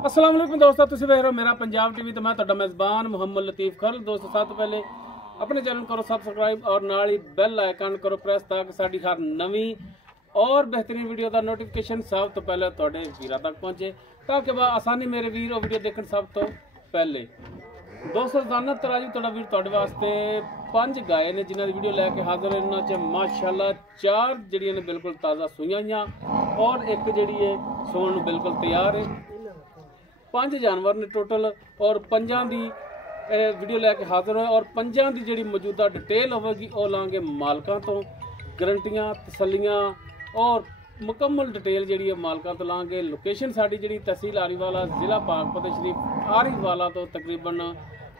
अस्सलाम वालेकुम दोस्तों, तुसीं देख रहे हो मेरा पंजाब टीवी तो मैं तुहाडा मेज़बान मुहम्मद लतीफ़ खल। दोस्तों सब तो पहले अपने चैनल करो सब्सक्राइब और नाल ही बैल आइकन करो प्रेस ताकि साडी हर नवी और बेहतरीन वीडियो का नोटिफिकेशन सब तो पहले तुहाडे वीरां तक पहुंचे ताकि आसानी मेरे वीर और वीडियो देखने सब तो पहले। दोस्तों रोजाना तराजू तुहाडा वीर तुहाडे वास्ते 5 गाय ने जिन्हां दी वीडियो लैके हाजिर है। इन्हां च माशाअल्लाह 4 जिहड़ियां ने बिल्कुल ताज़ा सूईयां होईयां और एक जिहड़ी है सोण नूं बिल्कुल तैयार है। 5 जानवर ने टोटल और 5 की वीडियो लैके हाजिर होए और 5 की जी मौजूदा डिटेल होगी वह लाँगे मालकों तो गरंटियां तसलियां और मुकम्मल डिटेल जी मालकों तो लाँगे। लोकेशन साड़ी जी तहसील आरीवाला जिला पाकपत शरीफ आरीवाला तो तकरीबन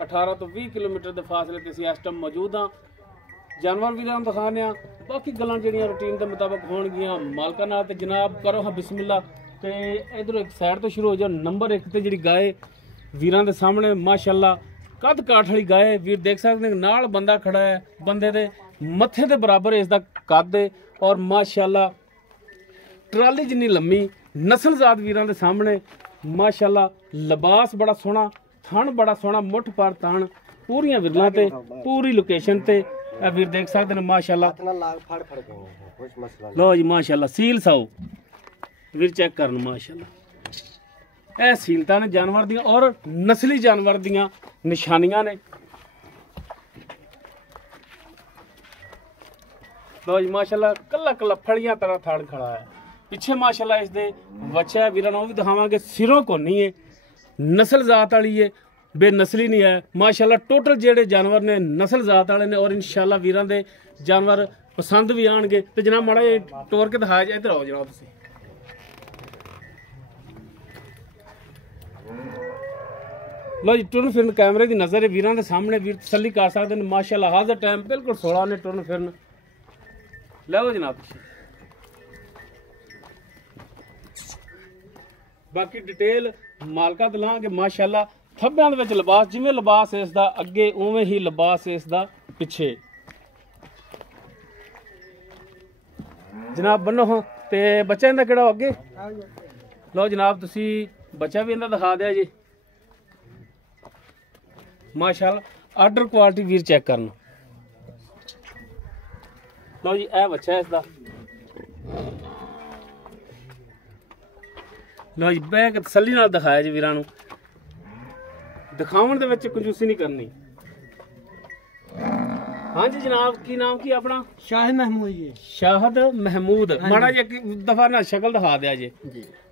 18 तो 20 किलोमीटर के फासले ते इस टाइम मौजूद हाँ। जानवर भी दिखाने बाकी गल्लां जिहड़ियां रूटीन के मुताबिक होणगियां मालकां नाल। ते जनाब करो हाँ बिस्मिल्ला ते इधर एक साइड तो शुरू हो जाओ। नंबर 1 ते जिहड़ी गाय वीरां दे सामने माशाअल्लाह कद काठ वाली गाय वीर देख सकते हैं। नाल बंदा खड़ा है, बंदे दे मत्थे दे बराबर इसदा कद है और माशाअल्लाह ट्राली जिन्नी लम्मी नस्लजात वीरां दे सामने माशाअल्लाह। लिबास बड़ा सोहना, थण बड़ा सोहना, मुठ पर तण पूरियां विरलां ते पूरी लोकेशन ते वीर देख सकते हैं माशाअल्लाह। लो जी माशाअल्लाह सील साओ वीर चेक करन माशाअल्लाह। ए सीलता ने जानवर दियां और नस्ली जानवर दियां निशानियां ने। लो जी माशाअल्लाह कला कला फड़ियां तरह थाड़ खड़ा है। पिछे माशाअल्लाह इसदे बच्चा है वीरां नूं भी दिखावांगे। सिरों को नहीं है, नस्ल जात वाली है, बेनस्ली नहीं है माशाअल्लाह। टोटल जेड़े जानवर ने नस्ल जात वाले ने और इंशाअल्लाह वीरां दे जानवर पसंद भी आएंगे। तो जनाब माड़ा टोर के दिखाया जाए। इधर आओ जनाब तुसीं। लो जी टुरन फिरन कैमरे की नज़र है वीरां दे सामने वीर तसल्ली कर सकते हैं माशाअल्लाह। हाज़र टाइम बिल्कुल 16 ने टुरन फिरन लो जनाब। बाकी डिटेल मालका दलांगे माशाअल्लाह। थब्बियां दे विच लिबास जिवें लिबास इसदा अगे उवें ही लिबास इसदा पिछे। जनाब बनो हो ते बच्चा इंदा किहड़ा अगे लो जनाब तुसी बच्चा भी इंदा दिखा दिया जी माशाअल्लाह। आर्डर क्वालिटी वीर चेक करना। लो जी ए बच्चा है इसदा। लो जी बैग तसल्ली नाल दिखाया जी वीरां नूं। दिखावन दे विच कंजूसी नहीं करनी। हाँ जी जनाब की नाम की अपना? शाहिद महमूद जी। शाहिद महमूद माड़ा जी एक दफा ना शक्ल दिखा दिया जी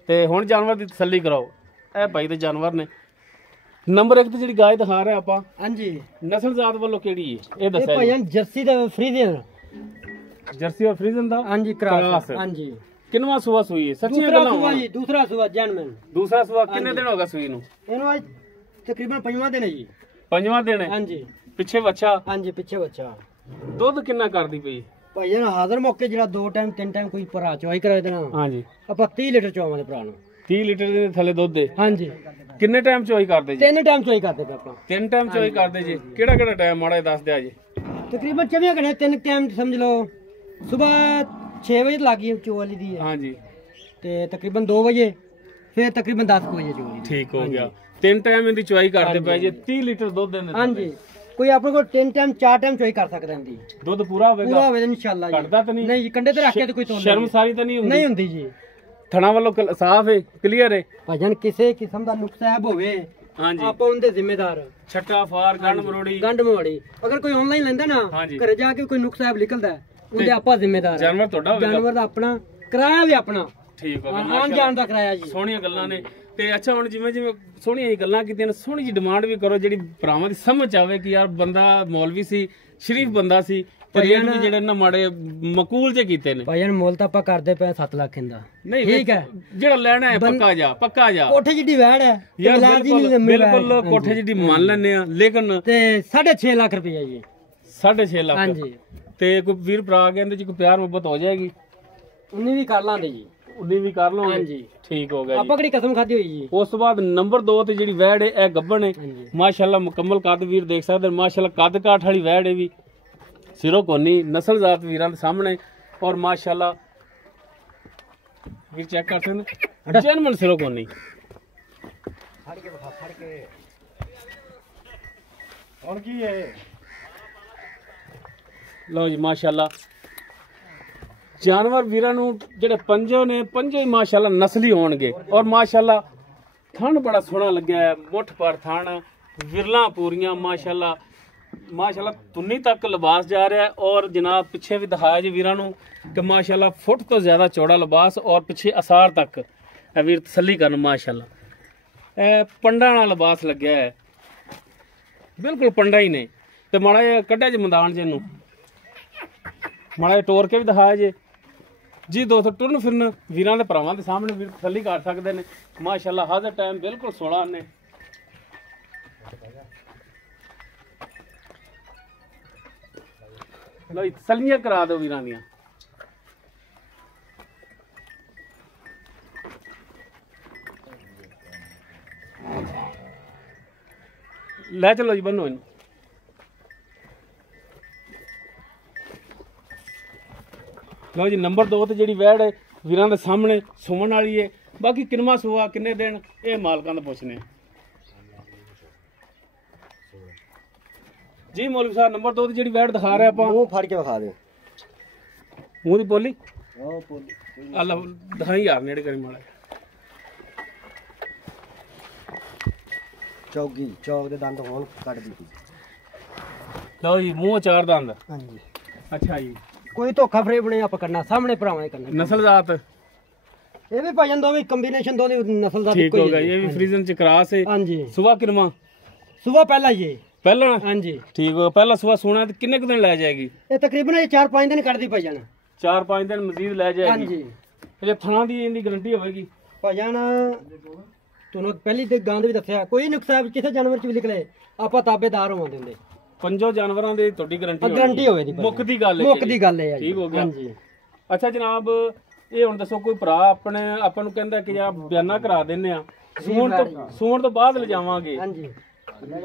ते हुण जानवर दी तसल्ली कराओ। ए भाई दे जानवर ने। नंबर 1 ते जिहड़ी गाय दिखा रहे आपां हां जी नस्ल जात वालों केड़ी है ए दस्सो। भाईजान जर्सी दा फ्रीजन जर्सी और फ्रीजन दा हां जी क्रॉस हां जी। किनवा सुआ सुई है? सच्ची गल्लां सुआ जी दूसरा सुआ जनमन दूसरा सुआ कितने दिन होगा सुई नूं? इनो आज तकरीबन 5वां दिन है जी। 5वां दिन है। हां जी पिछे बच्चा? हां जी पिछे बच्चा। दुध कितना करदी पई भाईजान? हाजिर मौके जेड़ा 2 टाइम 3 टाइम कोई भरा चवाई करा देना। हां जी ਆਪਾਂ 30 ਲੀਟਰ ਚੋਵਾਂ ਦੇ ਭਰਾ ਨੂੰ 30 ਲੀਟਰ ਦੇ ਥੱਲੇ ਦੁੱਧ ਦੇ। हां जी ਕਿੰਨੇ ਟਾਈਮ ਚੋਈ ਕਰਦੇ ਜੀ? 3 टाइम ਚੋਈ ਕਰਦੇ ਪਏ ਆਪਾਂ। 3 ਟਾਈਮ ਚੋਈ ਕਰਦੇ ਜੀ। ਕਿਹੜਾ ਕਿਹੜਾ ਟਾਈਮ ਮਾੜਾ ਦੱਸ ਦਿਆ ਜੀ। ਤਕਰੀਬਨ 24 ਘੰਟੇ 3 ਟਾਈਮ ਸਮਝ ਲਓ। ਸਵੇਰ 6 ਵਜੇ ਲੱਗੀ ਚੋਲੀ ਦੀ ਹੈ। हां जी ਤੇ ਤਕਰੀਬਨ 2 ਵਜੇ ਫਿਰ ਤਕਰੀਬਨ 10 ਵਜੇ ਚੋਲੀ। ਠੀਕ ਹੋ ਗਿਆ। 3 ਟਾਈਮ ਇਹਦੀ ਚੋਈ ਕਰਦੇ ਪਏ ਜੀ। 30 ਲੀਟਰ ਦੁੱਧ ਦਿੰਦੇ। हां जी ਕੋਈ ਆਪਣੇ ਕੋਲ 3 ਟਾਈਮ 4 ਟਾਈਮ ਚੋਈ ਕਰ ਸਕਦਾ ਇਹਦੀ। ਦੁੱਧ ਪੂਰਾ ਹੋਵੇਗਾ? ਪੂਰਾ ਹੋਵੇਗਾ ਇਨਸ਼ਾਅੱਲਾ ਜੀ। ਘਟਦਾ ਤਾਂ ਨਹੀਂ? ਨਹੀਂ ਜੀ ਕੰਡੇ ਤੇ ਰੱਖ ਕੇ ਤੇ ਕੋਈ ਤੋਲ ਸ਼ਰਮਸਾਰੀ ਤਾਂ ਨਹੀਂ ਹੁੰਦੀ? ਨਹੀਂ ਹੁੰਦੀ ਜੀ। ਥਣਾ ਵੱਲੋਂ ਸਾਫ਼ ਹੈ, ਕਲੀਅਰ ਹੈ। ਭਾਜਨ ਕਿਸੇ ਕਿਸਮ ਦਾ ਨੁਕਸਾਨ ਹੋਵੇ हां जी ਆਪਾਂ ਉਹਦੇ ਜ਼ਿੰਮੇਦਾਰ। ਛੱਟਾ ਫਾਰ ਗੰਢ ਮਰੋੜੀ ਗੰਢ ਮੋੜੀ ਅਗਰ ਕੋਈ ਆਨਲਾਈਨ ਲੈਂਦਾ ਨਾ ਘਰੇ ਜਾ ਕੇ ਕੋਈ ਨੁਕਸਾਨ ਨਿਕਲਦਾ ਉਹਦੇ ਆਪਾਂ ਜ਼ਿੰਮੇਦਾਰ। ਜਾਨਵਰ ਤੁਹਾਡਾ ਹੋਵੇਗਾ? ਜਾਨਵਰ ਦਾ ਆਪਣਾ ਕਿਰਾਇਆ ਵੀ ਆਪਣਾ। ਠੀਕ ਹੋ ਗਿਆ। ਆਉਣ ਜਾਣ ਦਾ ਕਿਰਾਇਆ ਜੀ। ਸੋਹਣੀਆਂ ਗੱਲਾਂ ਨੇ ਤੇ ਅੱਛਾ ਹੁਣ ਜਿਵੇਂ ਜਿਵੇਂ ਸੋਹਣੀਆਂ ਜੀ ਗੱਲਾਂ ਕੀਤੀਆਂ ਨੇ ਸੋਹਣੀ ਜੀ ਡਿਮਾਂਡ ਵੀ ਕਰੋ ਜਿਹੜੀ ਭਰਾਵਾਂ ਦੀ ਸਮਝ ਆਵੇ ਕਿ ਯਾਰ ਬੰਦਾ ਮੌਲਵੀ ਸੀ, ਸ਼ਰੀਫ ਬੰਦਾ ਸੀ ਤੇ ਰੇਟ ਵੀ ਜਿਹੜੇ ਨਾ ਮਾੜੇ ਮਕੂਲ ਜੇ ਕੀਤੇ ਨੇ। ਭਾਈਆਂ ਮੁੱਲ ਤਾਂ ਆਪਾਂ ਕਰਦੇ ਪਏ 7 ਲੱਖ ਦਾ। ਨਹੀਂ ਠੀਕ ਹੈ ਜਿਹੜਾ ਲੈਣਾ ਹੈ ਪੱਕਾ ਜਾ ਕੋਠੇ ਜਿੱਡੀ ਵੈੜ ਹੈ ਯਾਰ ਬਿਲਕੁਲ ਕੋਠੇ ਜਿੱਡੀ ਮੰਨ ਲੈਨੇ ਆ ਲੇਕਿਨ ਤੇ 6.5 ਲੱਖ ਰੁਪਏ ਜੀ। 6.5 ਲੱਖ ਹਾਂ ਜੀ। ਤੇ ਕੋਈ ਵੀਰ ਭਰਾ ਕਹਿੰਦੇ ਜੀ ਕੋਈ ਪਿਆਰ ਮੁਹੱਬਤ ਹੋ ਜਾਏਗੀ? ਉਨੀ ਵੀ ਕਰ ਲਾਂਦੇ ਜੀ। ਉਨੀ ਵੀ ਕਰ ਲਵਾਂਗੇ। ਹਾਂ ਜੀ ਠੀਕ ਹੋ ਗਿਆ ਜੀ। ਆਪਾਂ ਕਿਹੜੀ ਕਸਮ ਖਾਦੀ ਹੋਈ ਜੀ। ਉਸ ਤੋਂ ਬਾਅਦ ਨੰਬਰ 2 ਤੇ ਜਿਹੜੀ ਵੈੜ ਹੈ ਇਹ ਗੱਭਣ ਹੈ ਮਾਸ਼ਾਅੱਲਾ। ਮੁਕੰਮਲ ਕੱਦ ਵੀਰ ਦੇਖ ਸਕਦੇ ਮਾਸ਼ਾਅੱਲਾ। ਕੱਦ ਕਾਠ ਵਾਲੀ ਵੈੜ ਹੈ ਵੀ सिरों कोनी नस्ल जात वीरां दे सामने और माशाअल्लाह वीर चेक कर सकते हैं। जनमन सिरों कोनी ਫੜ ਕੇ ਵਿਖਾ ਫੜ ਕੇ ਹੁਣ ਕੀ ਹੈ ਲਓ ਜੀ ਮਾਸ਼ਾਅੱਲਾ ਜਾਨਵਰ ਵੀਰਾਂ ਨੂੰ ਜਿਹੜੇ ਪੰਜੋ ਨੇ ਪੰਜੋ ਹੀ ਮਾਸ਼ਾਅੱਲਾ ਨਸਲੀ ਹੋਣਗੇ ਔਰ ਮਾਸ਼ਾਅੱਲਾ ਥਣ ਬੜਾ ਸੋਹਣਾ ਲੱਗਿਆ ਹੈ ਮੁੱਠ ਪਰ ਥਣ ਵਿਰਲਾਂ ਪੂਰੀਆਂ ਮਾਸ਼ਾਅੱਲਾ ਮਾਸ਼ਾਅੱਲਾ ਤੁੰਨੀ ਤੱਕ ਲਿਬਾਸ ਜਾ ਰਿਹਾ ਹੈ ਔਰ ਜਨਾਬ ਪਿੱਛੇ ਵੀ ਦਿਖਾਇਆ ਜੀ ਵੀਰਾਂ ਨੂੰ ਕਿ ਮਾਸ਼ਾਅੱਲਾ ਫੁੱਟ ਤੋਂ ਜ਼ਿਆਦਾ ਚੌੜਾ ਲਿਬਾਸ ਔਰ ਪਿੱਛੇ ਅਸਾਰ ਤੱਕ ਇਹ ਵੀਰ ਤਸੱਲੀ ਕਰਨ ਮਾਸ਼ਾਅੱਲਾ ਇਹ ਪੰਡਾਂ ਵਾਲਾ ਲਿਬਾਸ ਲੱਗਿਆ ਹੈ ਬਿਲਕੁਲ ਪੰਡਾ ਹੀ ਨੇ ਤੇ ਮਾੜਾ ਜਿਹਾ ਕੱਢਿਆ ਜੀ ਮੈਦਾਨ 'ਚ ਇਹਨੂੰ ਮਾੜਾ ਜਿਹਾ ਟੋਰ ਕੇ ਵੀ ਦਿਖਾਇਆ ਜੇ ਜੀ ਦੋਸਤੋ ਟੁਰਨ ਫਿਰਨ ਵੀਰਾਂ ਦੇ ਭਰਾਵਾਂ ਦੇ ਸਾਹਮਣੇ ਵੀਰ ਤਸੱਲੀ ਕਰ ਸਕਦੇ ਨੇ ਮਾਸ਼ਾਅੱਲਾ ਹਾਜ਼ਰ ਟਾਈਮ ਬਿਲਕੁਲ 16 ਨੇ ਲੋ ਤਸੱਲੀਆਂ ਕਰਾ ਦਿਓ ਵੀਰਾਂ ਦੀਆਂ ਲੈ ਚਲੋ ਜੀ ਬੰਨੋ ਇਹਨੂੰ ਲਓ ਜੀ ਨੰਬਰ 2 ਤੇ ਜਿਹੜੀ ਵੈੜ ਹੈ ਵੀਰਾਂ ਦੇ ਸਾਹਮਣੇ ਸੁਮਣ ਵਾਲੀ ਹੈ ਬਾਕੀ ਕਿੰਨਾ ਸੁਆ ਕਿੰਨੇ ਦਿਨ ਇਹ ਮਾਲਕਾਂ ਦਾ ਪੁੱਛਨੇ ਆ ਜੀ ਮੌਲਵੀ ਸਾਹਿਬ ਨੰਬਰ 2 ਤੇ ਜਿਹੜੀ ਵੈੜ ਦਿਖਾ ਰਹੇ ਆਪਾਂ ਉਹ ਫੜ ਕੇ ਵਿਖਾ ਦੇ ਮੂੰਹ ਦੀ ਬੋਲੀ ਉਹ ਬੋਲੀ ਅੱਲਾ ਦਿਖਾਈ ਯਾਰ ਨੇੜੇ ਕਰੀ ਮਾੜਾ ਚੌਗੀ ਚੌਕ ਦੇ ਦੰਦ ਹੋਣ ਕੱਢ ਦਿੱਤੀ ਲਓ ਜੀ ਮੂੰਹ ਚਾਰ ਦੰਦ ਹਾਂਜੀ ਅੱਛਾ ਜੀ ਕੋਈ ਧੋਖਾ ਫਰੇ ਬਣੇ ਆਪਾਂ ਕਰਨਾ ਸਾਹਮਣੇ ਭਰਾਵਾਂ ਨੇ ਕਰਨਾ ਨਸਲ ਜ਼ਾਤ ਇਹ ਵੀ ਭਾਜਨ ਦੋਵੇਂ ਕੰਬੀਨੇਸ਼ਨ ਦੋਵੇਂ ਨਸਲ ਦਾ ਠੀਕ ਹੋ ਗਿਆ ਇਹ ਵੀ ਫਰੀਜ਼ਨ ਚ ਕਰਾਸ ਹੈ ਹਾਂਜੀ ਸੁਬਾ ਕਿਰਮਾ ਸਵੇਰ ਪਹਿਲਾ ਹੀ ਪਹਿਲਾਂ ਹਾਂਜੀ ਠੀਕ ਹੋ ਪਹਿਲਾ ਸੁਬਾ ਸੋਣਾ ਤੇ ਕਿੰਨੇ ਕੁ ਦਿਨ ਲੈ ਜਾਏਗੀ ਇਹ ਤਕਰੀਬਨ 4-5 ਦਿਨ ਕੱਢਦੀ ਭਾਜਨ 4-5 ਦਿਨ ਮਜ਼ੀਦ ਲੈ ਜਾਏਗੀ ਹਾਂਜੀ ਜੇ ਥਣਾ ਦੀ ਇਹਦੀ ਗਾਰੰਟੀ ਹੋਵੇਗੀ ਭਾਜਨ ਤੁਹਾਨੂੰ ਪਹਿਲੀ ਤੇ ਗਾਂ ਦੇ ਵੀ ਦੱਸਿਆ ਕੋਈ ਨੁਕਸਾਨ ਕਿਸੇ ਜਾਨਵਰ ਚ ਵੀ ਨਿਕਲੇ ਆਪਾਂ ਤਾਬੇਦਾਰ ਹੋਵਾਂ ਦਿੰਦੇ ਪੰਜੋ ਜਾਨਵਰਾਂ ਦੀ ਤੁਹਾਡੀ ਗਾਰੰਟੀ ਹੋਵੇ ਦੀ ਮੁੱਕ ਦੀ ਗੱਲ ਹੈ ਮੁੱਕ ਦੀ ਗੱਲ ਹੈ ਠੀਕ ਹੋ ਗਿਆ ਹਾਂਜੀ ਅੱਛਾ ਜਨਾਬ ਇਹ ਹੁਣ ਦੱਸੋ ਕੋਈ ਭਰਾ ਆਪਣੇ ਆਪਾਂ ਨੂੰ ਕਹਿੰਦਾ ਕਿ ਯਾਰ ਬਿਆਨਾ ਕਰਾ ਦਿੰਨੇ ਆ ਸੂਣ ਤੋਂ ਬਾਅਦ ਲਿਜਾਵਾਂਗੇ ਹਾਂਜੀ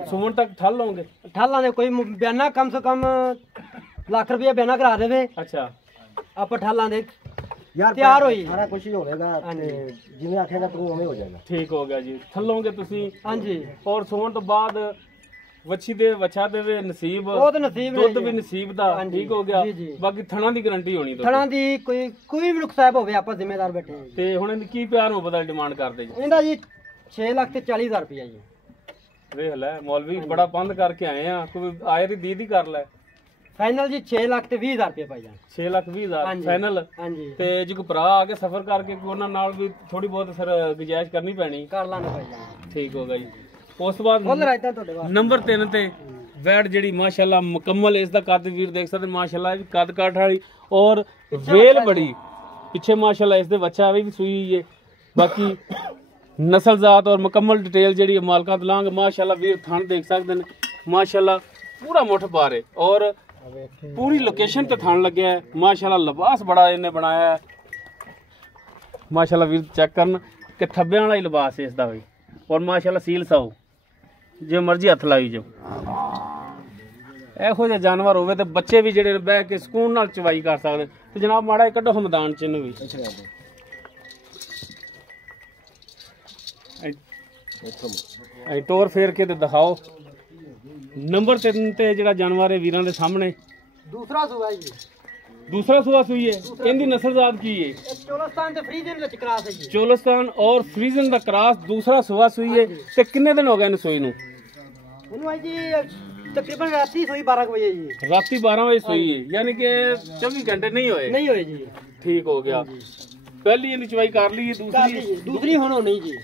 ਸੂਣ ਤੱਕ ਠੱਲ ਹੋਗੇ ਠਾਲਾਂ ਦੇ ਕੋਈ ਬਿਆਨਾ ਕਮ ਸੇ ਕਮ ਲੱਖ ਰੁਪਏ ਬਿਆਨਾ ਕਰਾ ਦੇਵੇ ਅੱਛਾ ਆਪਾਂ ਠਾਲਾਂ ਦੇ ਯਾਰ ਤਿਆਰ ਹੋਈ ਸਾਰਾ ਕੁਝ ਹੀ ਹੋਵੇਗਾ ਤੇ ਜਿਵੇਂ ਆਖੇਗਾ ਤੂੰ ਉਵੇਂ ਹੋ ਜਾਏਗਾ ਠੀਕ ਹੋ ਗਿਆ ਜੀ ਥੱਲੋਗੇ ਤੁਸੀਂ ਹਾਂਜੀ ਔਰ ਸੂਣ ਤੋਂ ਬਾਅਦ ਵੱਛੀ ਦੇ ਵੱਛਾ ਦੇਵੇ ਨਸੀਬ ਉਹ ਤਾਂ ਨਸੀਬ ਦੁੱਧ ਵੀ ਨਸੀਬ ਦਾ ਹਾਂਜੀ, ਠੀਕ ਹੋ ਗਿਆ ਜੀ, ਜੀ। ਬਾਕੀ ਥਣਾ ਦੀ ਗਾਰੰਟੀ ਹੋਣੀ ਤੁਹਾਡੀ ਥਣਾ ਦੀ ਕੋਈ ਵੀ ਨੁਕਸਾਨ ਹੋਵੇ ਆਪਾਂ ਜ਼ਿੰਮੇਦਾਰ ਬੈਠੇ ਹਾਂ ਜੀ। ਤੇ ਹੁਣ ਇਹਦੀ ਕੀ ਪਿਆਰ ਮੁਹੱਬਤ ਦੀ ਡਿਮਾਂਡ ਕਰਦੇ ਜੀ ਇਹਦਾ ਜੀ 6 ਲੱਖ ਤੇ 40,000 ਰੁਪਇਆ ਜੀ ਵੇਖ ਲੈ ਮੌਲਵੀ ਬੜਾ ਬੰਦ ਕਰਕੇ ਆਏ ਆ ਕੋਈ ਆਏ ਦੀ ਦੀਦੀ ਕਰ ਲੈ ਫਾਈਨਲ ਜੀ 6 ਲੱਖ ਤੇ 20,000 ਰੁਪਏ ਪਾਈ ਜਾਣ 6,20,000 ਹਾਂਜੀ। ਫਾਈਨਲ ਹਾਂਜੀ ਤੇ ਜੇ ਕੋਈ ਭਰਾ ਆ ਕੇ ਸਫ਼ਰ ਕਰਕੇ ਕੋਈ ਉਹਨਾਂ ਨਾਲ ਵੀ ਥੋੜੀ ਬਹੁਤ ਫਿਰ ਗੁਜਾਇਸ਼ ਕਰਨੀ ਪੈਣੀ ਕਰ ਲਾਂਗੇ ਪਾਈ ਜਾਣ ਠੀਕ ਹੋ ਗਿਆ ਜੀ ਉਸ ਤੋਂ ਬਾਅਦ ਫੁੱਲ ਰਾਇਤਾ ਤੁਹਾਡੇ ਵਾਸਤੇ ਨੰਬਰ 3 ਤੇ ਵੈੜ ਜਿਹੜੀ ਮਾਸ਼ਾਅੱਲਾ ਮੁਕੰਮਲ ਇਸ ਦਾ ਕੱਦ ਵੀਰ ਦੇਖ ਸਕਦੇ ਮਾਸ਼ਾਅੱਲਾ ਇਹ ਵੀ ਕੱਦ ਕਾਠ ਵਾਲੀ ਔਰ ਵੇਲ ਬੜੀ ਪਿੱਛੇ ਮਾਸ਼ਾਅੱਲਾ ਇਸ ਦੇ ਬੱਚਾ ਵੀ ਸੂਈ ਹੋਈ ਹੈ ਬਾਕੀ ਨਸਲ ਜ਼ਾਤ ਔਰ ਮੁਕੰਮਲ ਡਿਟੇਲ ਜਿਹੜੀ ਮਾਲਕਾਂ ਤੋਂ ਲਾਂਗੇ ਮਾਸ਼ਾਅੱਲਾ ਵੀਰ ਥਣ ਦੇਖ ਸਕਦੇ ਨੇ ਮਾਸ਼ਾਅੱਲਾ ਪੂਰਾ ਮੁੱਠ ਪਾਰੇ ਔਰ ਪੂਰੀ ਲੋਕੇਸ਼ਨ ਤੇ ਥਣ ਲੱਗਿਆ ਹੈ ਮਾਸ਼ਾਅੱਲਾ ਲਿਬਾਸ ਬੜਾ ਇਹਨੇ ਬਣਾਇਆ ਹੈ ਮਾਸ਼ਾਅੱਲਾ ਵੀਰ ਚੈੱਕ ਕਰਨ ਕਿ ਥੱਬਿਆਂ ਵਾਲਾ ਹੀ ਲਿਬਾਸ ਹੈ ਇਸ ਦਾ ਵੀ ਔਰ ਮਾਸ਼ਾਅੱਲਾ ਸੀਲ ਸਾਊ ਜੇ ਮਰਜ਼ੀ ਹੱਥ ਲਾਈ ਜੋ ਇਹੋ ਜਿਹਾ ਜਾਨਵਰ ਹੋਵੇ ਤੇ ਬੱਚੇ ਵੀ ਜਿਹੜੇ ਬਹਿ ਕੇ ਸਕੂਨ ਨਾਲ ਚਵਾਈ ਕਰ ਸਕਦੇ ਤੇ ਜਨਾਬ ਮਾੜਾ ਕੱਢੋ ਮੈਦਾਨ ਚ ਇਹਨੂੰ ਵੀ ਐ ਟੋਰ ਫੇਰ ਕੇ ਤੇ ਦਿਖਾਓ ਨੰਬਰ 3 ਤੇ ਜਿਹੜਾ ਜਾਨਵਰ ਹੈ ਵੀਰਾਂ ਦੇ ਸਾਹਮਣੇ ਦੂਸਰਾ ਸੂਆ ਜੀ ਦੂਸਰਾ ਸੂਆ ਸੂਈ ਹੈ ਇਹਦੀ ਨਸਲ ਜ਼ਾਤ ਕੀ ਹੈ ਇਹ ਚੋਲਸਤਾਨ ਤੇ ਫਰੀਜ਼ਨ ਵਿੱਚ ਕਰਾਸ ਹੈ ਜੀ ਚੋਲਸਤਾਨ ਔਰ ਫਰੀਜ਼ਨ ਦਾ ਕ੍ਰਾਸ ਦੂਸਰਾ ਸੂਆ ਸੂਈ ਹੈ ਤੇ ਕਿੰਨੇ ਦਿਨ ਹੋ ਗਏ ਇਹਨੂੰ ਸੂਈ ਨੂੰ ਇਹਨੂੰ ਆ ਜੀ ਤਕਰੀਬਨ ਰਾਤੀ ਸੋਈ 12 ਵਜੇ ਜੀ ਰਾਤੀ 12 ਵਜੇ ਸੂਈ ਹੈ ਯਾਨੀ ਕਿ 24 ਘੰਟੇ ਨਹੀਂ ਹੋਏ ਨਹੀਂ ਹੋਏ ਜੀ ਠੀਕ ਹੋ ਗਿਆ ਪਹਿਲੀ ਇਹਦੀ ਚਵਾਈ ਕਰ ਲਈ ਹੈ ਦੂਸਰੀ ਹੁਣ ਨਹੀਂ ਜੀ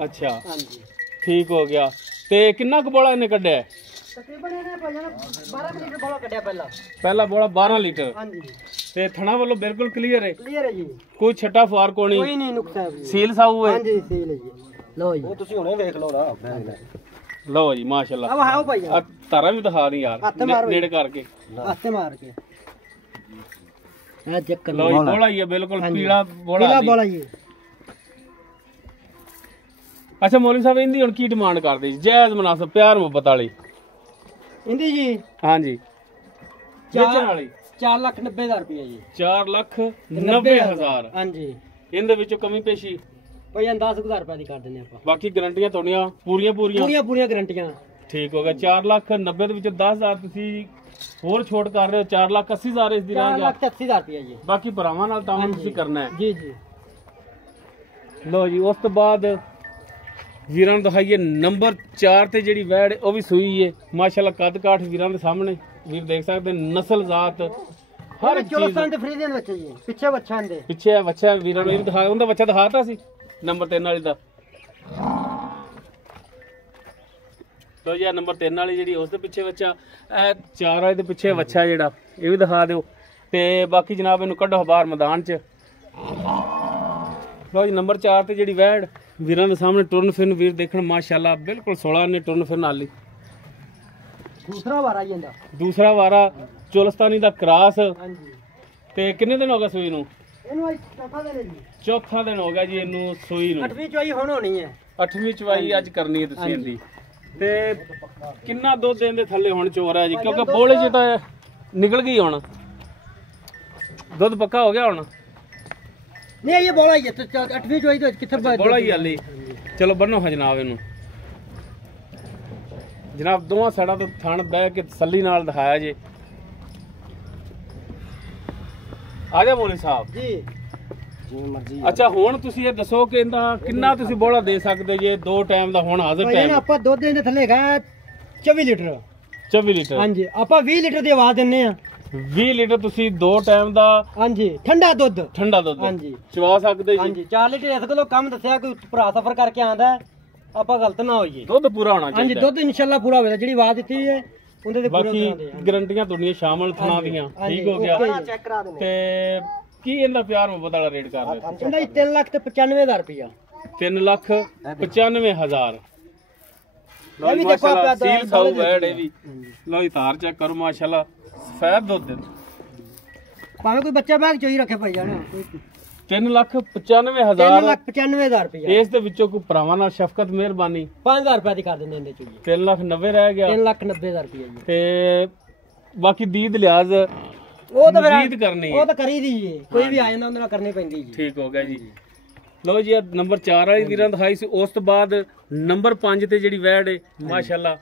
ਅੱਛਾ ਹਾਂਜੀ ਠੀਕ ਹੋ ਗਿਆ ਤੇ ਕਿੰਨਾ ਕੁ ਬੋਲਾ ਇਹਨੇ ਕੱਢਿਆ ਤਕਰੀਬਨ ਇਹਨੇ ਭਾਜਨ 12 ਲੀਟਰ ਬੋਲਾ ਕੱਢਿਆ ਪਹਿਲਾ ਬੋਲਾ 12 ਲੀਟਰ ਹਾਂਜੀ ਤੇ ਥਣਾ ਵੱਲੋਂ ਬਿਲਕੁਲ ਕਲੀਅਰ ਹੈ ਕਲੀਅਰ ਹੈ ਜੀ ਕੋਈ ਛੱਟਾ ਫਾਰ ਕੋਣੀ ਕੋਈ ਨਹੀਂ ਨੁਕਸਾਨ ਸੀਲ ਸਾਊ ਹੈ ਹਾਂਜੀ ਸੀਲ ਹੈ ਜੀ ਲਓ ਜੀ ਉਹ ਤੁਸੀਂ ਹੁਣੇ ਵੇਖ ਲਓ ਨਾ ਲਓ ਜੀ ਮਾਸ਼ਾਅੱਲਾ ਆਹ ਹਾਓ ਭਾਈ ਆ ਤਾਰਾ ਵੀ ਦਿਖਾ ਦੀ ਯਾਰ ਹੱਥ ਮਾਰੋ ਨੇੜੇ ਕਰਕੇ ਹੱਥੇ ਮਾਰ ਕੇ ਆ ਚੈੱਕ ਕਰ ਲਓ ਜੀ ਬੋਲਾ ਹੀ ਹੈ ਬਿਲਕੁਲ ਪੀਲਾ ਬੋਲਾ ਪੀਲਾ ਬੋਲਾ ਜੀ ਅੱਛਾ ਮੌਲਵੀ ਸਾਹਿਬ ਇਹਦੀ ਹੁਣ ਕੀ ਡਿਮਾਂਡ ਕਰਦੇ ਜੀ ਜਾਇਜ਼ ਮੁਨਾਸਬ ਪਿਆਰ ਮੁਹੱਬਤ ਵਾਲੀ ਇਹਦੀ ਜੀ ਹਾਂਜੀ ਵੇਚਣ ਵਾਲੀ 4,90,000 ਰੁਪਏ ਜੀ 4,90,000 ਹਾਂਜੀ ਇਹਦੇ ਵਿੱਚੋਂ ਕਮੀ ਪੇਸ਼ੀ ਭਾਈ 10,000 ਰੁਪਏ ਦੀ ਕਰ ਦਿੰਦੇ ਆਪਾਂ। ਬਾਕੀ ਗਾਰੰਟੀਆਂ ਤੁਹਾਡੀਆਂ ਪੂਰੀਆਂ ਪੂਰੀਆਂ ਗਾਰੰਟੀਆਂ। ਠੀਕ ਹੋ ਗਿਆ। 4,90,000 ਦੇ ਵਿੱਚੋਂ 10,000 ਤੁਸੀਂ ਹੋਰ ਛੋਟ ਕਰ ਰਹੇ ਹੋ, 4,80,000 ਇਸ ਦੀ ਰਹਿ ਗਿਆ। 4,80,000 ਰੁਪਏ ਜੀ। ਬਾਕੀ ਭਰਾਵਾਂ ਨਾਲ ਤਾਂ ਤੁਸੀਂ ਕਰਨਾ ਹੈ। ਜੀ ਜੀ। ਲੋ ਜੀ, ਉਸ ਤੋਂ ਬਾਅਦ ਵੀਰਾਂ ਨੂੰ ਦਿਖਾਈਏ ਨੰਬਰ 4 ਤੇ ਜਿਹੜੀ ਵੈੜ ਉਹ ਵੀ ਸੂਈ ਹੈ ਮਾਸ਼ਾਅੱਲਾ। ਕੱਦ ਕਾਠ ਵੀਰਾਂ ਦੇ ਸਾਹਮਣੇ ਵੀਰ ਦੇਖ ਸਕਦੇ ਨੇ, ਨਸਲ ਜ਼ਾਤ ਹਰ ਚੀਜ਼। ਚੋਲਸਤਾਨ ਦੇ ਫਰੀਦਿਆਂ ਦੇ ਬੱਚੇ ਜੀ, ਪਿੱਛੇ ਬੱਚਾ ਦੇ ਪਿੱਛੇ ਆ ਬੱਚਾ ਵੀਰਾਂ ਨੂੰ ਇਹ ਦਿਖਾ, ਉਹਦਾ ਬੱਚਾ ਦਿਖਾਤਾ ਸੀ ਨੰਬਰ 3 ਵਾਲੀ ਦਾ। ਲੋ ਜੀ, ਨੰਬਰ 3 ਵਾਲੀ ਜਿਹੜੀ ਉਸ ਦੇ ਪਿੱਛੇ ਬੱਚਾ, ਇਹ 4 ਵਾਲੇ ਦੇ ਪਿੱਛੇ ਬੱਚਾ ਜਿਹੜਾ, ਇਹ ਵੀ ਦਿਖਾ ਦਿਓ। ਤੇ ਬਾਕੀ ਜਨਾਬ ਇਹਨੂੰ ਕੱਢੋ ਬਾਹਰ ਮੈਦਾਨ 'ਚ। ਲੋ ਜੀ, ਨੰਬਰ 4 ਤੇ ਜਿਹੜੀ ਵੈੜ ਵੀਰਾਂ ਦੇ ਸਾਹਮਣੇ ਟੁਰਨ ਫਿਰਨ ਵੀਰ ਦੇਖਣ ਮਾਸ਼ਾਅੱਲਾ ਬਿਲਕੁਲ 16 ਨੇ ਟੁਰਨ ਫਿਰਨ ਵਾਲੀ। ਦੂਸਰਾ ਵਾਰਾ ਹੀ ਇਹਦਾ। ਦੂਸਰਾ ਵਾਰਾ ਚੋਲਸਤਾਨੀ ਦਾ ਕ੍ਰਾਸ। ਹਾਂਜੀ। ਤੇ ਕਿੰਨੇ ਦਿਨ ਹੋ ਗਏ ਸੂਈ ਨੂੰ? ਇਹਨੂੰ ਅੱਜ ਚੌਥਾ ਦਿਨ ਹੈ ਜੀ। ਚੌਥਾ ਦਿਨ ਹੋ ਗਿਆ ਜੀ ਇਹਨੂੰ ਸੂਈ ਨੂੰ। 8ਵੀਂ ਚੋਈ ਹੁਣ ਹੋਣੀ ਹੈ। 8ਵੀਂ ਚਵਾਈ ਅੱਜ ਕਰਨੀ ਹੈ ਤੁਸੀਂ ਇਹਦੀ। ਤੇ ਕਿੰਨਾ ਦੁੱਧ ਦੇਣ ਦੇ ਥੱਲੇ ਹੁਣ ਚੋਰ ਹੈ ਜੀ, ਕਿਉਂਕਿ ਬੋਲੇ 'ਚ ਤਾਂ ਨਿਕਲ ਗਈ ਹੁਣ, ਦੁੱਧ ਪੱਕਾ ਹੋ ਗਿਆ ਹੁਣ। ਨਹੀਂ ਇਹ ਬੋਲਾ ਹੀ ਹੈ, 8ਵੀਂ ਚੋਈ ਤੋਂ ਕਿੱਥੇ ਬੋਲਾ ਹੀ ਹਾਲੀ। ਚਲੋ ਬੰਨੋ ਹਾਂ ਜਨਾਬ ਇਹਨੂੰ। ਜਨਾਬ ਦੋਵਾਂ ਸਾਈਡਾਂ ਤੋਂ ਥਣ ਬਹਿ ਕੇ ਤਸੱਲੀ ਨਾਲ ਦਿਖਾਇਆ ਜੇ। ਆ ਜਾ ਮੌਲੀ ਸਾਹਿਬ ਜੀ। ਜਿਵੇਂ ਮਰਜ਼ੀ। ਅੱਛਾ, ਹੁਣ ਤੁਸੀਂ ਇਹ ਦੱਸੋ ਕਿ ਇਹਦਾ ਕਿੰਨਾ ਤੁਸੀਂ ਬੋਲਾ ਦੇ ਸਕਦੇ ਜੇ? 2 ਟਾਈਮ ਦਾ ਹੁਣ ਹਾਜ਼ਰ ਟਾਈਮ ਆਪਾਂ ਦੁੱਧ ਦੇ ਥੱਲੇ ਹੈਗਾ 24 ਲੀਟਰ। 24 ਲੀਟਰ। ਹਾਂਜੀ, ਆਪਾਂ 20 ਲੀਟਰ ਦੀ ਆਵਾਜ਼ ਦਿੰਨੇ ਆ। 20 ਲੀਟਰ ਤੁਸੀਂ 2 ਟਾਈਮ ਦਾ। ਹਾਂਜੀ, ਠੰਡਾ ਦੁੱਧ। ਠੰਡਾ ਦੁੱਧ ਹਾਂਜੀ ਚਵਾ ਸਕਦੇ ਜੀ। ਹਾਂਜੀ, 4 ਲੀਟਰ ਇਸ ਕੋਲੋਂ ਕੰਮ ਦੱਸਿਆ, ਕੋਈ ਭਰਾ ਸਫਰ ਕਰਕੇ ਆਂਦਾ, ਆਪਾਂ ਗਲਤ ਨਾ ਹੋਈਏ। ਦੁੱਧ ਪੂਰਾ ਹੋਣਾ ਹਾਂਜੀ, ਚਾਹੀਦਾ। ਦੁੱਧ ਇਨਸ਼ਾਅੱਲਾ ਪੂਰਾ ਹੋਵੇਗਾ। ਜਿਹੜੀ ਆਵਾਜ਼ ਦਿੱਤੀ ਹੈ ਉਹਦੇ ਤੇ ਪੂਰਾ ਬਾਕੀ ਕਰਾਂਦੇ ਹਾਂ। ਗਾਰੰਟੀਆਂ ਤੁਹਾਡੀਆਂ ਸ਼ਾਮਲ ਥਣਾ ਦੀਆਂ। ਠੀਕ ਹੋ ਗਿਆ। ਚੈੱਕ ਕਰਾ ਦਿੰਦੇ। ਤੇ ਕੀ ਇਹਦਾ ਪਿਆਰ ਮੁਹੱਬਤ ਵਾਲਾ ਰੇਟ ਕਰ ਰਹੇ? ਇਹਦਾ 3,95,000 ਰੁਪਇਆ। 3,95,000। ਲੋ ਜੀ ਇਹ ਵੀ ਦੇਖੋ ਮਾਸ਼ਾਅੱਲਾ ਆਪਣਾ ਸੀਲ ਸਾਊ ਵੈੜ ਇਹ ਵੀ। ਲੋ ਜੀ ਧਾਰ ਚੈੱਕ ਕਰੋ ਮਾਸ਼ਾਅੱਲਾ, ਸਫੈਦ ਦੁੱਧ ਦੇ। ਭਾਵੇਂ ਕੋਈ ਬੱਚਾ ਬੈਗ ਚੋਈ ਰੱਖੇ ਭਾਈ ਜਾਨ। 3,95,000। 3,95,000 ਰੁਪਇਆ। ਇਸ ਦੇ ਵਿੱਚੋਂ ਕੋਈ ਭਰਾਵਾਂ ਨਾਲ ਸ਼ਫਕਤ ਮਿਹਰਬਾਨੀ 5,000 ਰੁਪਏ ਦੀ ਕਰ ਦਿੰਦੇ ਇਹਦੇ ਚੋਈ। 3,90,000 ਰਹਿ ਗਿਆ। 3,90,000 ਰੁਪਇਆ ਜੀ। ਤੇ ਬਾਕੀ ਦੀਦ ਲਿਹਾਜ਼ ਉਹ ਤਾਂ ਮਜ਼ੀਦ ਕਰਨੀ ਹੈ। ਉਹ ਤਾਂ ਕਰੀ ਦੀ ਹੈ, ਕੋਈ ਵੀ ਆ ਜਾਂਦਾ ਉਹਦੇ ਨਾਲ ਕਰਨੀ ਪੈਂਦੀ ਜੀ। ਠੀਕ ਹੋ ਗਿਆ ਜੀ। ਲਓ ਜੀ, ਇਹ ਨੰਬਰ 4 ਵਾਲੀ ਵੀਰਾਂ ਦਿਖਾਈ ਸੀ। ਉਸ ਤੋਂ ਬਾਅਦ ਨੰਬਰ 5 ਤੇ ਜਿਹੜੀ ਵੈੜ ਹੈ ਮਾਸ਼ਾਅੱਲਾ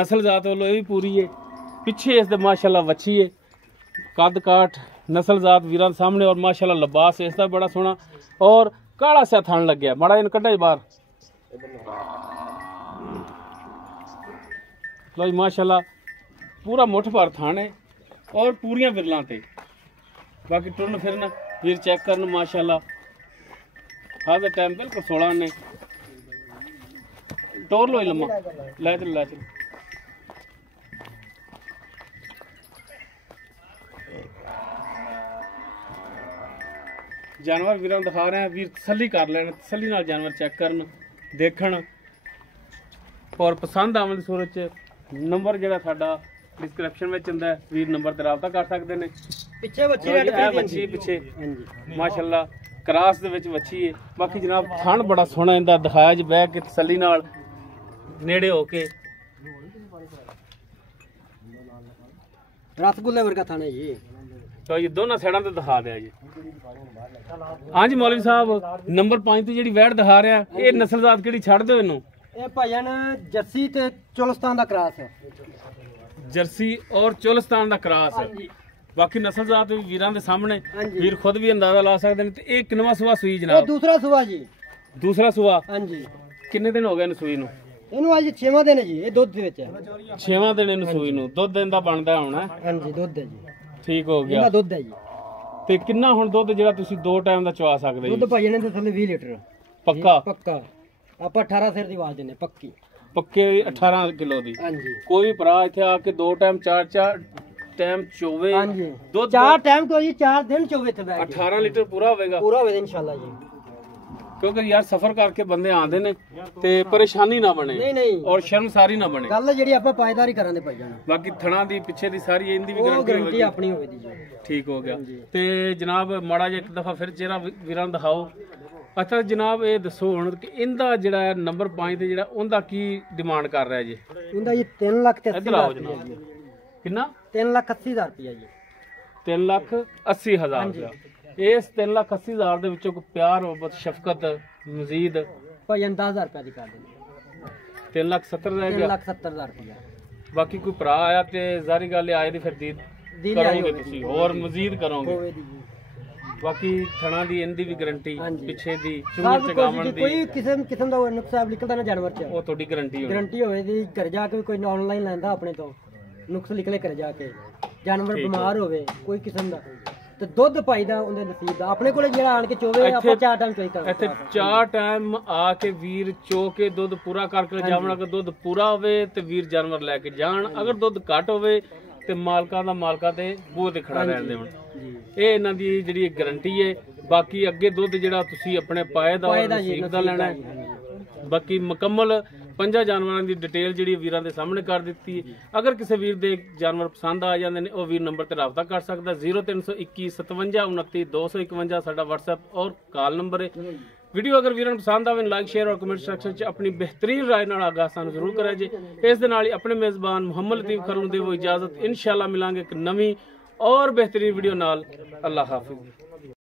ਨਸਲ ਜ਼ਾਤ ਵੱਲੋਂ ਇਹ ਵੀ ਪੂਰੀ ਹੈ। ਪਿੱਛੇ ਇਸ ਦੇ ਮਾਸ਼ਾਅੱਲਾ ਵੱਛੀ ਹੈ, ਕੱਦ ਕਾਠ ਨਸਲ ਜ਼ਾਤ ਵੀਰਾਂ ਦੇ ਸਾਹਮਣੇ। ਔਰ ਮਾਸ਼ਾਅੱਲਾ ਲਿਬਾਸ ਇਸ ਦਾ ਬੜਾ ਸੋਹਣਾ ਔਰ ਕਾਲਾ ਸਿਆ ਥਣ ਲੱਗਿਆ। ਮਾੜਾ ਇਹਨੂੰ ਕੱਢਾ ਬਾਹਰ। ਲਓ ਜੀ, ਮਾਸ਼ਾਅੱਲਾ ਪੂਰਾ ਮੁੱਠ ਭਰ ਥਣ ਹੈ ਔਰ ਪੂਰੀਆਂ ਵਿਰਲਾਂ ਤੇ। ਬਾਕੀ ਟੁਰਨ ਫਿਰਨ ਵੀਰ ਚੈੱਕ ਕਰਨ ਮਾਸ਼ਾਅੱਲਾ। ਹਾਜ਼ਰ ਟਾਈਮ ਬਿਲਕੁਲ 16 ਨੇ। ਟੋਰ ਲੋ ਲੰਮਾ ਲੈ ਚਲੋ ਲੈ ਚਲੋ। ਜਾਨਵਰ ਵੀਰਾਂ ਨੂੰ ਦਿਖਾ ਰਹੇ ਆ, ਵੀਰ ਤਸੱਲੀ ਕਰ ਲੈਣ, ਤਸੱਲੀ ਨਾਲ ਜਾਨਵਰ ਚੈੱਕ ਕਰਨ, ਦੇਖਣ ਔਰ ਪਸੰਦ ਆਉਣ ਦੀ ਸੂਰਤ ਚ ਨੰਬਰ ਜਿਹੜਾ ਸਾਡਾ ਡਿਸਕ੍ਰਿਪਸ਼ਨ ਵਿੱਚ ਹੁੰਦਾ, ਵੀਰ ਨੰਬਰ ਤੇ ਰਾਬਤਾ ਕਰ ਸਕਦੇ ਨੇ। ਪਿੱਛੇ ਬੱਚੀ ਰੈਡ ਇਹ ਬੱਚੀ ਪਿੱਛੇ ਹਾਂਜੀ ਮਾਸ਼ਾਅੱਲਾ ਕਰਾਸ ਦੇ ਵਿੱਚ ਵੱਛੀ ਹੈ। ਬਾਕੀ ਜਨਾਬ ਥਣ ਬੜਾ ਸੋਹਣਾ ਇਹਦਾ ਦਿਖਾਇਆ ਜੀ ਬਹਿ ਕੇ ਤਸੱਲੀ ਨਾਲ ਨੇੜੇ ਹੋ ਕੇ। ਰਸਗੁੱਲੇ ਵਰਗਾ ਥਾਣਾ ਜੀ। ਤਾਂ ਇਹ ਦੋਨਾਂ ਸਾਈਡਾਂ ਤੇ ਦਿਖਾ ਦਿਆ ਜੀ। ਹਾਂਜੀ ਮੌਲਵੀ ਸਾਹਿਬ, ਨੰਬਰ 5 ਤੇ ਜਿਹੜੀ ਵੈੜ ਦਿਖਾ ਰਿਹਾ, ਇਹ ਨਸਲਜ਼ਾਤ ਕਿਹੜੀ ਛੱਡ ਦਿਓ ਇਹਨੂੰ? ਇਹ ਭਾਜਨ ਜਰਸੀ ਤੇ ਚੋਲਸਤਾਨ ਦਾ ਕਰਾਸ ਹੈ। ਜਰਸੀ ਔਰ ਚੋਲਸਤਾਨ ਦਾ ਕਰਾਸ। ਬਾਕੀ ਨਸਲਜ਼ਾਤ ਵੀ ਵੀਰਾਂ ਦੇ ਸਾਹਮਣੇ, ਵੀਰ ਖੁਦ ਵੀ ਅੰਦਾਜ਼ਾ ਲਾ ਸਕਦੇ ਨੇ। ਤੇ ਇਹ ਕਿੰਨਵਾਂ ਸੂਆ ਸੂਈ ਇਹ ਜਨਾਬ? ਦੂਸਰਾ ਸੂਆ ਜੀ। ਦੂਸਰਾ ਸੂਆ। ਹਾਂਜੀ। ਕਿੰਨੇ ਦਿਨ ਹੋ ਗਏ ਇਹਨੂੰ ਸੂਈ ਨੂੰ? ਇਹਨੂੰ ਅੱਜ 6ਵਾਂ ਦਿਨ ਹੈ ਜੀ। ਇਹ ਦੁੱਧ ਦੇ ਵਿੱਚ ਹੈ। 6ਵਾਂ ਦਿਨ ਇਹਨੂੰ ਸੂਈ ਨੂੰ। ਦੁੱਧ ਦਿਨ ਦਾ ਬਣਦਾ ਹੋਣਾ। ਹਾਂਜੀ, ਦੁੱਧ ਹੈ ਜੀ। ਠੀਕ ਹੋ ਗਿਆ। ਇਹਦਾ ਦੁੱਧ ਹੈ ਜੀ। ਤੇ ਕਿੰਨਾ ਹੁਣ ਦੁੱਧ ਜਿਹੜਾ ਤੁਸੀਂ 2 ਟਾਈਮ ਦਾ ਚਵਾ ਸਕਦੇ ਜੀ? ਦੁੱਧ ਭਾਜਨ ਦੇ ਥੱਲੇ 20 ਲੀਟਰ ਪੱਕਾ? ਪੱਕਾ। ਆਪਾਂ 18 ਸਿਰ ਦੀ ਆਵਾਜ਼ ਦਿੰਦੇ ਪੱਕੀ। ਪੱਕੇ 18 ਕਿਲੋ ਦੀ। ਹਾਂਜੀ। ਕੋਈ ਵੀ ਭਰਾ ਇੱਥੇ ਆ ਕੇ 2 ਟਾਈਮ 4 ਟਾਈਮ ਚੋਵੇ ਹਾਂਜੀ। ਦੁੱਧ 4 ਟਾਈਮ ਕੋਈ ਜੀ 4 ਦਿਨ ਚੋਵੇ ਤੇ ਬੈਠ 18 ਲੀਟਰ ਪੂਰਾ ਹੋਵੇਗਾ। ਪੂਰਾ ਹੋਵੇ ਇਨਸ਼ਾਅੱਲਾ ਜੀ। ਕਿਉਂਕਿ ਯਾਰ ਸਫਰ ਕਰਕੇ ਬੰਦੇ ਆਉਂਦੇ ਨੇ ਤੇ ਪਰੇਸ਼ਾਨੀ ਨਾ ਬਣੇ ਨਹੀਂ ਨਹੀਂ, ਔਰ ਸ਼ਰਮਸਾਰੀ ਨਾ ਬਣੇ। ਗੱਲ ਜਿਹੜੀ ਆਪਾਂ ਪਾਇਦਾਰੀ ਕਰਾਂਦੇ ਭਾਈ ਜਾਨ। ਬਾਕੀ ਥਣਾ ਦੀ ਪਿੱਛੇ ਦੀ ਸਾਰੀ ਇਹਦੀ ਵੀ ਉਹ ਗਾਰੰਟੀ ਗਾਰੰਟੀ ਹੋਵੇਗੀ। ਆਪਣੀ ਹੋਵੇਗੀ ਜੀ। ਠੀਕ ਹੋ ਗਿਆ। ਤੇ ਜਨਾਬ ਮਾੜਾ ਜਿਹਾ ਇੱਕ ਦਫਾ ਫਿਰ ਚਿਹਰਾ ਵੀਰਾਂ ਨੂੰ ਦਿਖਾਓ। ਅੱਛਾ ਜਨਾਬ, ਇਹ ਦੱਸੋ ਹੁਣ ਕਿ ਇਹਦਾ ਜਿਹੜਾ ਨੰਬਰ 5 ਤੇ ਜਿਹੜਾ ਉਹਦਾ ਕੀ ਡਿਮਾਂਡ ਕਰ ਰਿਹਾ ਜੀ? ਉਹਦਾ ਜੀ 3 ਲੱਖ ਤੇ 80 ਇੱਧਰ ਆਓ ਹਜ਼ਾਰ ਜਨਾਬ। ਜੀ। ਕਿੰਨਾ? 3,80,000 ਰੁਪਇਆ ਜੀ। 3,80,000 ਰੁਪਇਆ। ਇਸ 3,80,000 ਦੇ ਵਿੱਚੋਂ ਕੋਈ ਪਿਆਰ ਮੁਹੱਬਤ ਸ਼ਫਕਤ ਮਜ਼ੀਦ ਭਾਈ 10000 ਰੁਪਏ ਦੀ ਕਰ ਦੇਣੀ 3,70,000 ਰਹਿ ਗਿਆ 3,70,000 ਰੁਪਏ ਬਾਕੀ ਕੋਈ ਭਰਾ ਆਇਆ ਤੇ ਜ਼ਾਰੀ ਗੱਲ ਹੈ ਆਏ ਦੀ ਫਿਰ ਦੀ ਦੀ ਕਰੋਗੇ ਤੁਸੀਂ ਹੋਰ ਮਜ਼ੀਦ ਕਰੋਗੇ ਹੋਵੇ ਦੀ ਜੀ ਬਾਕੀ ਥਣਾ ਦੀ ਇਹਦੀ ਵੀ ਗਾਰੰਟੀ ਹਾਂਜੀ। ਪਿੱਛੇ ਦੀ ਸਭ ਚੁੰਗਲ ਕੁਛ ਚਗਾਵਣ ਜੀ, ਦੀ ਕੋਈ ਕਿਸਮ ਦਾ ਨੁਕਸਾਨ ਨਿਕਲਦਾ ਨਾ ਜਾਨਵਰ ਚ ਉਹ ਤੁਹਾਡੀ ਗਾਰੰਟੀ ਹੋਣੀ ਗਾਰੰਟੀ ਹੋਵੇ ਦੀ ਘਰ ਜਾ ਕੇ ਵੀ ਕੋਈ ਆਨਲਾਈਨ ਲੈਂਦਾ ਆਪਣੇ ਤੋਂ ਨੁਕਸ ਨਿਕਲੇ ਘਰ ਜਾ ਕੇ ਜਾਨਵਰ ਬਿਮਾਰ ਹੋਵੇ ਕੋਈ ਕਿਸਮ ਦਾ ਤੇ ਦੁੱਧ ਪਾਈਦਾ ਉਹਦੇ ਨਸੀਬ ਦਾ ਆਪਣੇ ਕੋਲੇ ਜਿਹੜਾ ਆਣ ਕੇ ਚੋਵੇ ਆਪਾਂ 4 ਟਾਈਮ ਚੋਈ ਕਰ ਇੱਥੇ 4 ਟਾਈਮ ਆ ਕੇ ਵੀਰ ਚੋ ਕੇ ਦੁੱਧ ਪੂਰਾ ਕਰਕੇ ਜਾਵਣ ਅਗਰ ਦੁੱਧ ਪੂਰਾ ਹੋਵੇ ਤੇ ਵੀਰ ਜਾਨਵਰ ਲੈ ਕੇ ਜਾਣ ਅਗਰ ਦੁੱਧ ਘੱਟ ਹੋਵੇ ਤੇ ਮਾਲਕਾਂ ਤੇ ਬੂਹੇ ਤੇ ਖੜਾ ਰਹਿਣ ਦੇਣ ਇਹ ਇਹਨਾਂ ਦੀ ਜਿਹੜੀ ਗਾਰੰਟੀ ਹੈ ਬਾਕੀ ਅੱਗੇ ਦੁੱਧ ਜਿਹੜਾ ਤੁਸੀਂ ਆਪਣੇ ਪਾਏ ਦਾ ਔਰ ਨਸੀਬ ਦਾ ਲੈਣਾ ਹੈ ਬਾਕੀ ਮੁਕੰਮਲ 5 ਜਾਨਵਰਾਂ ਦੀ ਡਿਟੇਲ ਜਿਹੜੀ ਵੀਰਾਂ ਦੇ ਸਾਹਮਣੇ ਕਰ ਦਿੱਤੀ ਹੈ ਅਗਰ ਕਿਸੇ ਵੀਰ ਦੇ ਜਾਨਵਰ ਪਸੰਦ ਆ ਜਾਂਦੇ ਨੇ ਉਹ ਵੀਰ ਨੰਬਰ ਤੇ ਰਾਬਤਾ ਕਰ ਸਕਦਾ 0321 57 29 251 ਸਾਡਾ WhatsApp ਔਰ ਕਾਲ ਨੰਬਰ ਹੈ ਵੀਡੀਓ ਅਗਰ ਵੀਰਾਂ ਨੂੰ ਪਸੰਦ ਆਵੇ ਲਾਈਕ ਸ਼ੇਅਰ ਔਰ ਕਮੈਂਟ ਸੈਕਸ਼ਨ 'ਚ ਆਪਣੀ ਬਿਹਤਰੀਨ ਰਾਏ ਨਾਲ ਆਗਾਹ ਸਾਨੂੰ ਜ਼ਰੂਰ ਕਰਿਆ ਜੇ ਇਸ ਦੇ ਨਾਲ ਹੀ ਆਪਣੇ ਮੇਜ਼ਬਾਨ ਮੁਹੰਮਦ ਲਤੀਫ ਖਰਲ ਨੂੰ ਦੇਵੋ ਇਜਾਜ਼ਤ ਇਨਸ਼ਾਅੱਲਾ ਮਿਲਾਂਗੇ ਇੱਕ ਨਵੀਂ ਔਰ ਬਿਹਤਰੀਨ ਵੀਡੀਓ ਨਾਲ ਅੱਲਾਹ ਹਾਫਿਜ਼।